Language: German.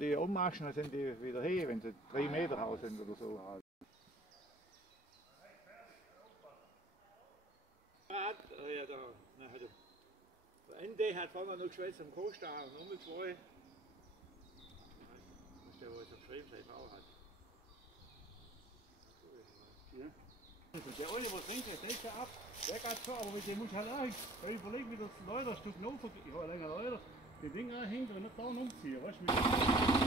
Die ummarschen, dann sind die wieder hier, wenn sie 3 Meter raus sind oder so. Ja, der ND hat vorne noch geschwätzt am Coaster und Nummer 2. Was der wohl so geschrieben, seine Frau hat. Ja. Der eine, was trinkt, der trinkt ja ab. Der geht schon, aber mit dem muss halt auch. Ich überlege, wie das Leute, ein Stück noch, ich habe länger Leute, die Dinger hinten und nicht da umziehen. Weißt du?